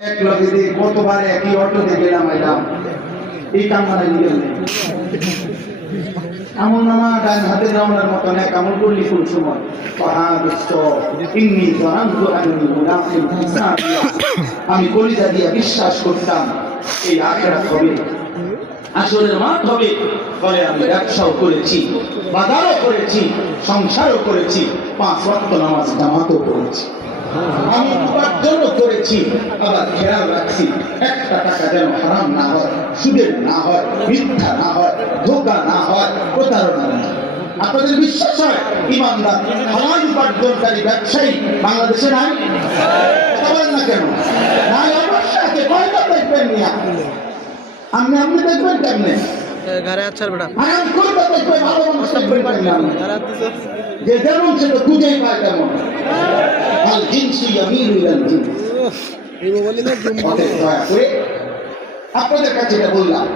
এক লগে দিয়ে কতবার একই অটোতে গেলাম আইলাম এই কাম মানে নিয়ে আমল নামা ডান হাতে নামার মতন এক আমল করলি কোন সময় আমি কলিজা দিয়া বিশ্বাস করতাম এই আখিরাত হবে, আসরের মাঠ হবে। ফলে আমি ব্যবসাও করেছি, বাজারও করেছি, সংসারও করেছি, 5 ওয়াক্ত নামাজ জামাতও করেছি, আমি উপার্জন করেছি। আবার খেয়াল রাখছি একটা টাকা যেন হারাম না হয়, সুদের না হয়, মিথ্যা না হয়, ধোঁকা না হয়, প্রতারণা না হয়। আপনাদের বিশ্বাস হয় ইমানদার হালাল উপার্জনকারী ব্যবসায়ী বাংলাদেশে নাই? বলেন না কেন নাই? অবশ্যই আছে। কয়টা দেখবেন নিয়া আপনি দেখবেন কেমনে ঘরে আচ্ছা বেটা আরাম করতে দেখবেন, ভালো মানুষ দেখবেন কেমনে যে যেমন সে তো খুঁজেই পায় তেমন। আল জিনসি ইয়ামিনু ইলাল জিনস। আপনাদের কাছে এটা বললাম,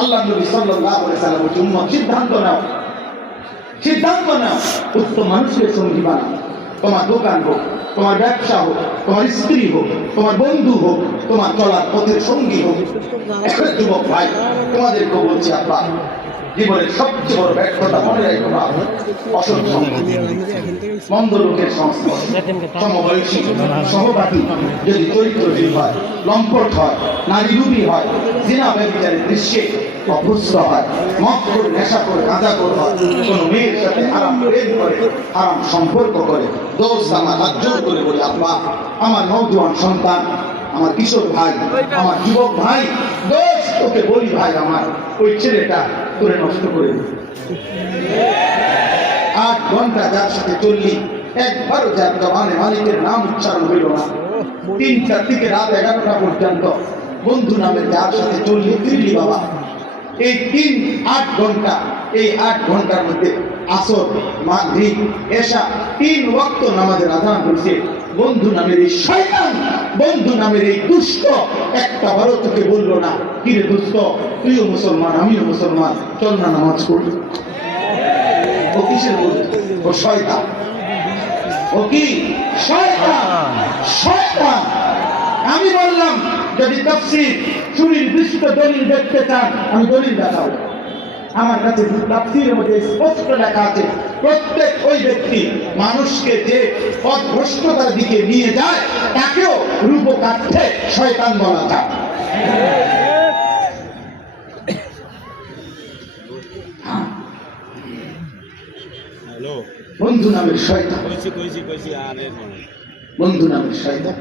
আল্লাহ নবী সাল্লাল্লাহু আলাইহি ওয়াসাল্লাম উম্মত সিদ্ধান্ত নাও, সিদ্ধান্ত নাও, উত্তম মানুষের সঙ্গী বানাও। তোমার দোকান হোক, তোমার ব্যবসা হোক, তোমার স্ত্রী হোক, তোমার বন্ধু হোক, তোমার চলার পথের সঙ্গী হোক। যুবক ভাই, তোমাদেরকে বলছি, আব্বা জীবনের সবচেয়ে বড় ব্যর্থতা মনে রাখো না অসৎ সঙ্গী, মন্দ লোকের সংস্পর্শ। সমবয়সী সহপাঠী যদি চরিত্রহীন হয়, লম্পট হয়, নারীরূপী হয়, জিনা ব্যভিচারের দৃশ্যে অভ্যস্ত হয়, মদ করে, নেশা করে, গাঁজা করে হয়, কোনো মেয়ের সাথে হারাম প্রেম করে, হারাম সম্পর্ক করে, দোস্ত আমার হাত জোর করে বলি, আব্বা আমার নওজোয়ান সন্তান, আমার কিশোর ভাই, আমার যুবক ভাই, দোস্ত তোকে বলি ভাই, আমার ওই ছেলেটা করে নষ্ট করে দিল। 8 ঘন্টা যার সাথে চললি, একবারও যার জবানে মালিকের নাম উচ্চারণ হইল না। 3টা থেকে রাত 11টা পর্যন্ত বন্ধু নামে যার সাথে চললি, ফিরলি বাবা। এই 8 ঘন্টা, এই 8 ঘন্টার মধ্যে আসর, মাগরিব, এশা 3 ওয়াক্ত নামাজের আযান হইছে। বন্ধু নামের এই শয়তান, বন্ধু নামের এই দুষ্ট একটা বারো তোকে বললো না, কিরে দুষ্ট তুইও মুসলমান আমিও মুসলমান, চল না নামাজ পড়ি। ও কিসের বলবে? ও শয়তান। ও কি? শয়তান, শয়তান। আমি বললাম যদি তাফসীর সুনির্দিষ্ট দলিল দেখতে চান, আমি দলিল দেখাবো। আমার কাছে তাফসীরের মধ্যে স্পষ্ট লেখা আছে, প্রত্যেক ওই ব্যক্তি মানুষকে যে পথভ্রষ্টতার দিকে নিয়ে যায় তাকেও রূপকার্থে শয়তান বলা যায়। বন্ধু নামের শয়তান, বন্ধু নামের শয়তান।